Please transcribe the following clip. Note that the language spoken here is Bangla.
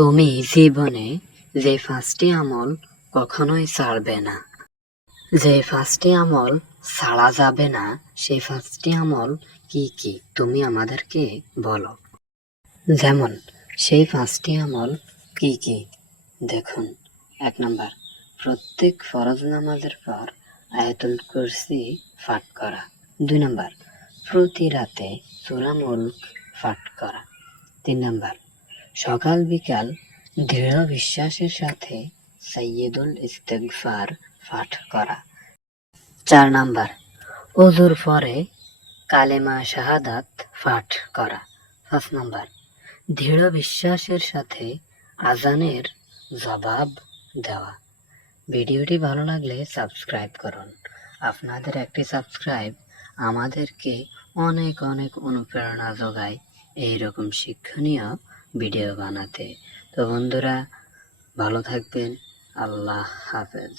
তুমি জীবনে যে 5টি আমল কখনোই ছাড়বে না, যে 5টি আমল ছাড়া যাবে না, সেই 5টি আমল কি কি তুমি আমাদেরকে বলো। যেমন সেই 5টি আমল কি কি দেখুন। 1 নাম্বার, প্রত্যেক ফরজ নামাজের পর আয়াতুল কুরসি পাঠ করা। 2 নাম্বার, প্রতি রাতে সূরা মুলক পাঠ করা। 3 নাম্বার, সকাল বিকাল দৃঢ় বিশ্বাসের সাথে সাইয়্যিদুল ইস্তেগফার পাঠ করা। 4 নাম্বার, ওযুর পরে কালেমা শাহাদাত পাঠ করা। 5 নাম্বার, দৃঢ় বিশ্বাসের সাথে আজানের জবাব দেওয়া। ভিডিওটি ভালো লাগলে সাবস্ক্রাইব করুন। আপনাদের একটি সাবস্ক্রাইব আমাদেরকে অনেক অনেক অনুপ্রেরণা যোগায় এইরকম শিক্ষণীয় ভিডিও বানাতে। তো বন্ধুরা, ভালো থাকবেন। আল্লাহ হাফেজ।